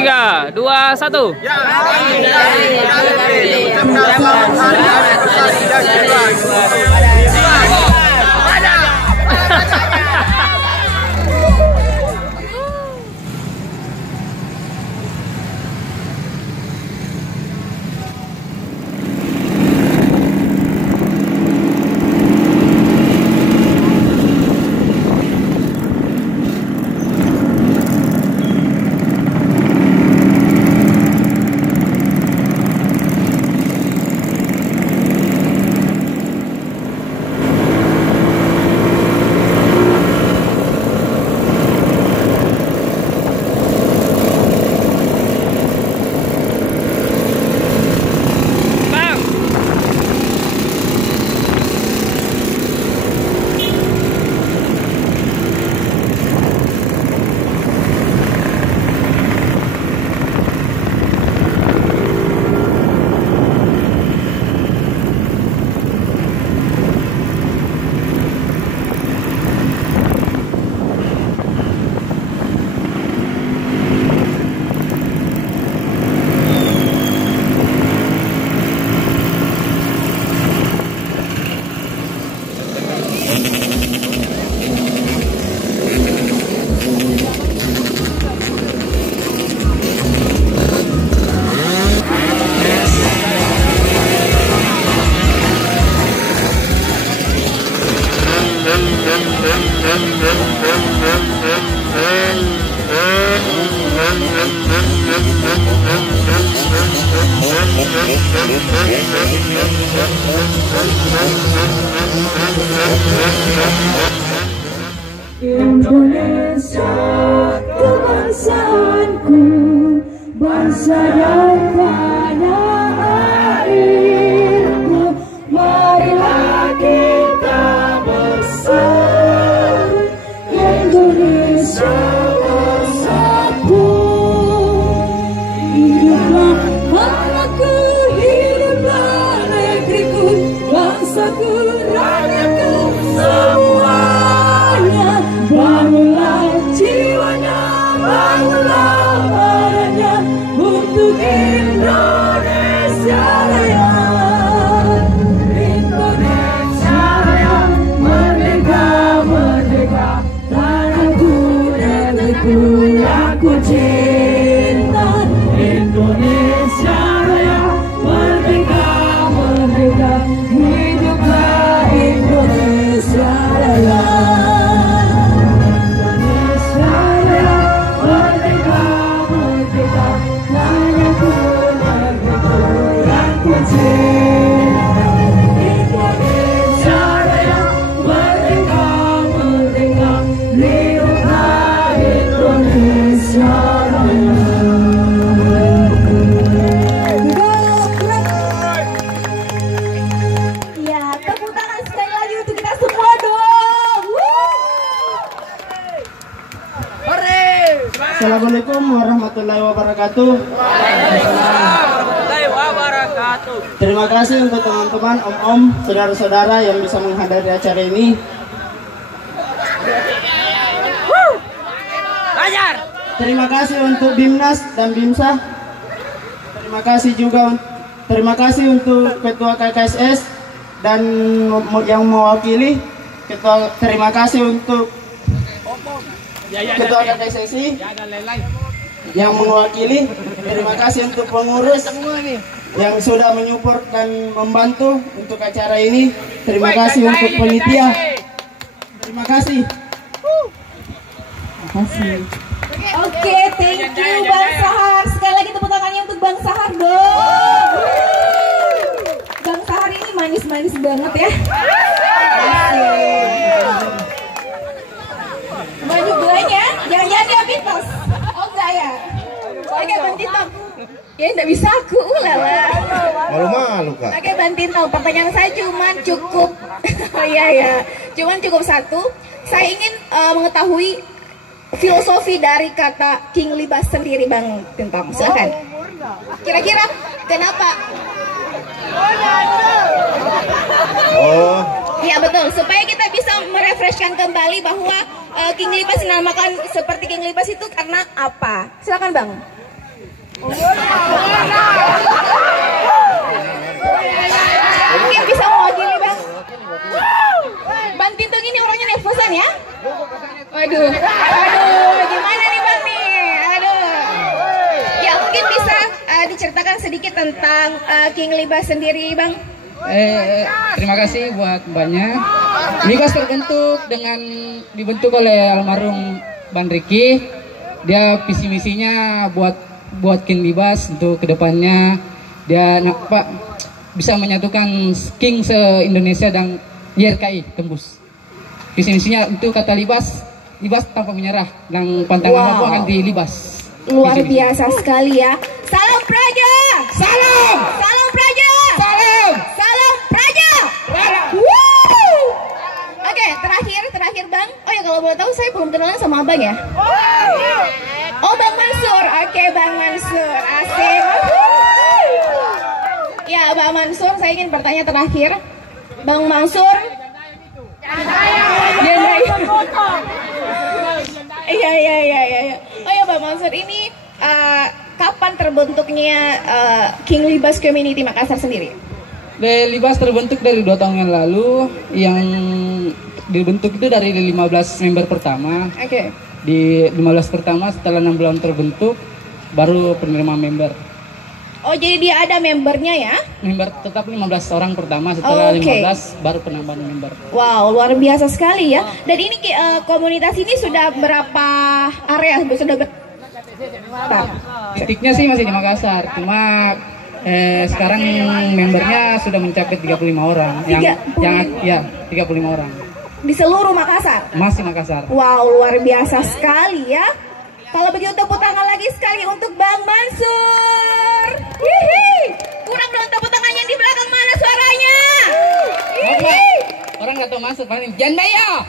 3, 2, 1. Indonesia kebangsaanku, bangsa dan tanah airku, marilah kita bersatu, Indonesia bersatu. Hiduplah anakku, hiduplah negeriku, bangsaku, rakyatku semuanya. Bangunlah jiwanya, bangunlah badannya untuk Indonesia Raya. Indonesia Raya, merdeka, merdeka, tanahku, negeriku yang ku cinta. Indonesia Raya, merdeka, merdeka, hiduplah Indonesia Raya. Assalamualaikum warahmatullahi wabarakatuh. Terima kasih untuk teman-teman, om-om, saudara-saudara yang bisa menghadiri acara ini. Terima kasih untuk Bimnas dan Bimsa. Terima kasih untuk Ketua KKSS dan yang mewakili Ketua. Terima kasih untuk Ketua KKSSI yang mewakili. Terima kasih untuk pengurus yang sudah menyupport dan membantu untuk acara ini. Terima kasih untuk panitia. Terima kasih. Oke, thank you Bang Sahar. Sekali lagi tepuk tangannya untuk Bang Sahar dong. Bang Sahar ini manis-manis banget ya. Baju belanya, jangan-jangan dia mitos. Oh enggak ya? Oke, Bang Tito. Ya enggak bisa aku, ulala. Malu-malu Kak. Oke, Bang Tito, pertanyaan saya cuman cukup. Oh iya ya, cuman cukup satu. Saya ingin mengetahui filosofi dari kata King Libas sendiri, Bang Tintong. Silakan. Kira-kira kenapa? Oh. Iya betul, supaya kita bisa merefreshkan kembali bahwa King Libas dinamakan seperti King Libas itu karena apa? Silakan Bang. Mungkin bisa mewakili Bang. Bang Tintong ini orangnya nervousan ya? Waduh, gimana nih Bang nih? Aduh. Ya mungkin bisa diceritakan sedikit tentang King Libas sendiri Bang. Terima kasih buat Mbaknya. Libas dibentuk oleh almarhum Bang Riki. Dia visi misinya buat King Libas untuk kedepannya dia bisa menyatukan King se-Indonesia dan YRKI tembus. Visi misinya untuk kata Libas tanpa menyerah dan pantang apapun akan dilibas. Luar biasa sekali ya. Salam Praja. Salam. Salam Praja. Salam. Salam Praja. Oke, terakhir Bang. Oh ya kalau boleh tahu saya belum kenalan sama Abang ya. Oh Bang Mansur. Oke Bang Mansur. Asik. Ya Bang Mansur, saya ingin bertanya terakhir. Bang Mansur. Iya. Oh ya Bang Mansur, ini kapan terbentuknya King Libas Community Makassar sendiri? Libas terbentuk dari 2 tahun yang lalu. Yang dibentuk itu dari 15 member pertama. Oke. Di 15 pertama setelah 6 bulan terbentuk baru penerima member. Oh jadi dia ada membernya ya? Member tetap 15 orang pertama, setelah 15 baru penambahan member. Wow, luar biasa sekali ya. Dan ini komunitas ini sudah berapa area? Titiknya sih masih di Makassar, cuma sekarang membernya sudah mencapai 35 orang. 35 orang. Di seluruh Makassar? Masih Makassar. Wow, luar biasa sekali ya. Kalau begitu tepuk tangan lagi sekali untuk Bang Mansur. Hihi. Kurang dong tepuk tangannya di belakang, mana suaranya? Orang nggak tahu masuk, paling janda ya.